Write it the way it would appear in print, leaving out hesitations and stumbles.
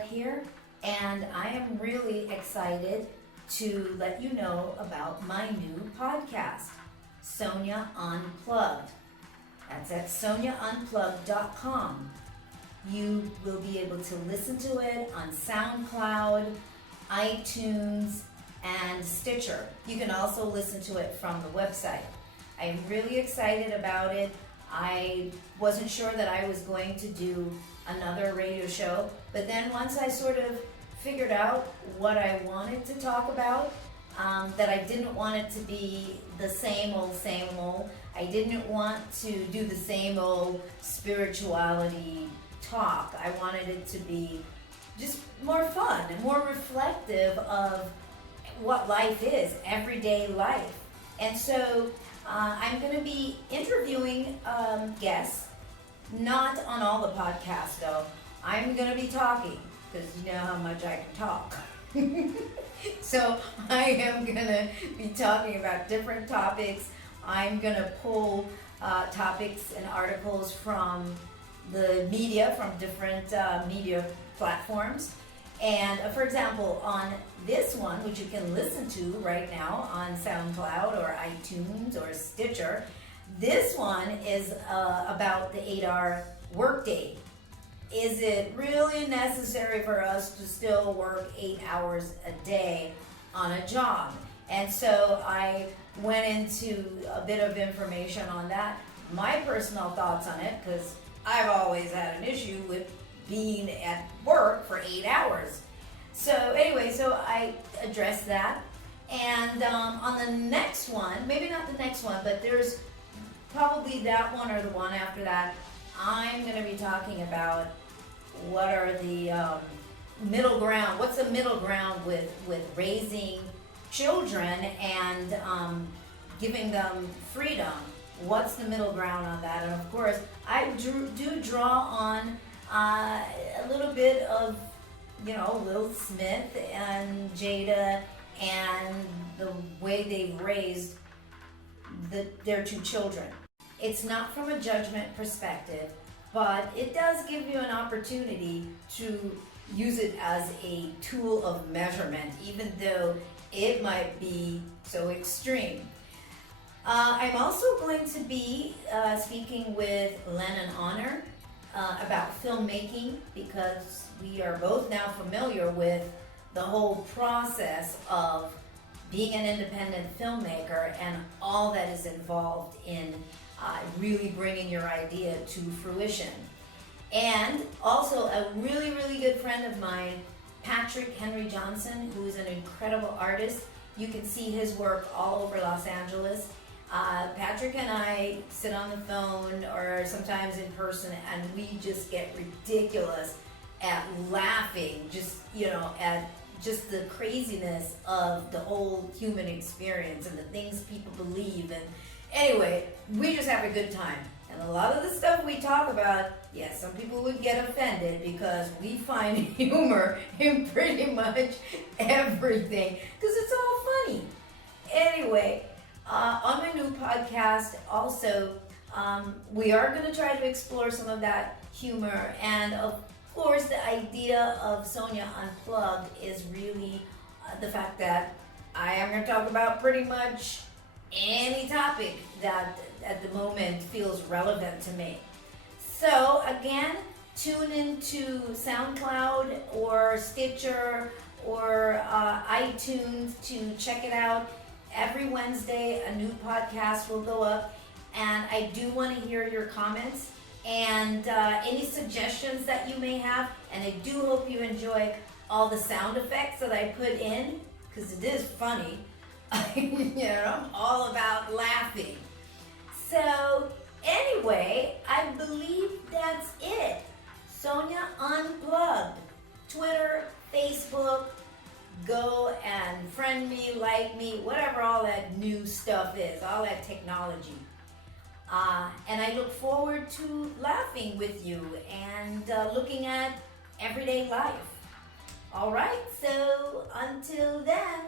Barrett here, and I am really excited to let you know about my new podcast, Sonia Unplugged. That's at Soniaunplugged.com. You will be able to listen to it on SoundCloud, iTunes, and Stitcher. You can also listen to it from the website. I'm really excited about it. I wasn't sure that I was going to do another radio show, but then once I sort of figured out what I wanted to talk about, that I didn't want it to be the same old. I didn't want to do the same old spirituality talk. I wanted it to be just more fun and more reflective of what life is, everyday life. And so I'm going to be interviewing guests, not on all the podcasts though. I'm going to be talking, because you know how much I can talk. So I am going to be talking about different topics. I'm going to pull topics and articles from the media, from different media platforms. And for example, on this one, which you can listen to right now on SoundCloud or iTunes or Stitcher, this one is about the 8-hour workday. Is it really necessary for us to still work 8 hours a day on a job? And so I went into a bit of information on that, my personal thoughts on it, because I've always had an issue with being at work for 8 hours. So anyway, so I addressed that. And on the next one, maybe not the next one, but there's probably that one or the one after that, I'm going to be talking about what are the middle ground, what's the middle ground with raising children and giving them freedom. What's the middle ground on that? And of course, I do draw on a little bit of, you know, Will Smith and Jada and the way they've raised their two children. It's not from a judgment perspective, but it does give you an opportunity to use it as a tool of measurement, even though it might be so extreme. I'm also going to be speaking with Lennon Honor about filmmaking, because we are both now familiar with the whole process of being an independent filmmaker and all that is involved in really bringing your idea to fruition. And also a really, really good friend of mine, Patrick Henry Johnson, who is an incredible artist. You can see his work all over Los Angeles. Patrick and I sit on the phone or sometimes in person, and we just get ridiculous at laughing, just, you know, at just the craziness of the whole human experience and the things people believe. And anyway, we just have a good time. And a lot of the stuff we talk about, yes, some people would get offended because we find humor in pretty much everything, because it's all funny. Anyway, on my new podcast, also, we are going to try to explore some of that humor. And of course, the idea of Sonia Unplugged is really the fact that I am going to talk about pretty much any topic that at the moment feels relevant to me. So again, tune into SoundCloud or Stitcher or iTunes to check it out. Every Wednesday, a new podcast will go up, and I do want to hear your comments and any suggestions that you may have. And I do hope you enjoy all the sound effects that I put in, because it is funny. You know, I'm all about laughing. So anyway, I believe that's it. Sonia Unplugged. Twitter, Facebook, go and friend me, like me, whatever all that new stuff is, all that technology. And I look forward to laughing with you and looking at everyday life. All right, so until then,